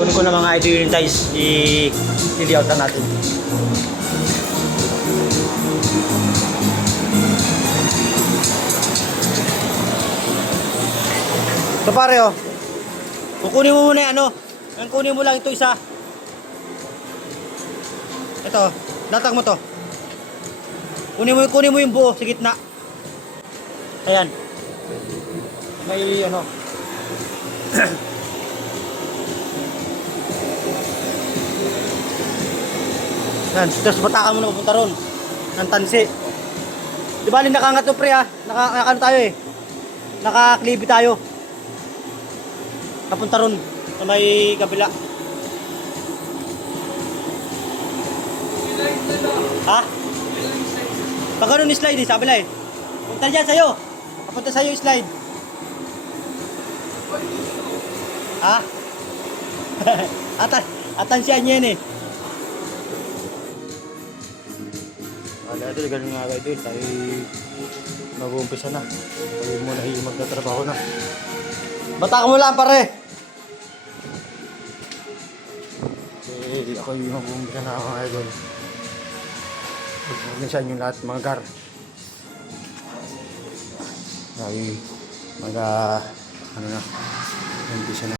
Kunin ko na mga idol yung ties, i-layout na natin. So pare oh, kukunin mo muna yung ano, ang kunin mo lang ito isa. Ito, datang mo to. Kunin mo yung buo sa gitna. Ayan. May ano. Yan, tapos batakan mo na pupunta ron ng tansi. Di ba nakangat to pre ha? Nakano tayo eh. Nakaklibi tayo. Napunta ron sa may kabila. Ha? Pag ganun slide eh, sabi lang eh. Punta dyan sa'yo. Papunta sa'yo slide. Ha? Atansyan niya yan eh. Idol, ganun nga idol. Tayo mag-uumpisa na. Tayo muna magtatrabaho na. Bata ka mo lang pare. Ako yung mag-uumpisa na mga idol. Mag-uumpisa yung lahat mga gar. Tayo ano na, umpisa na.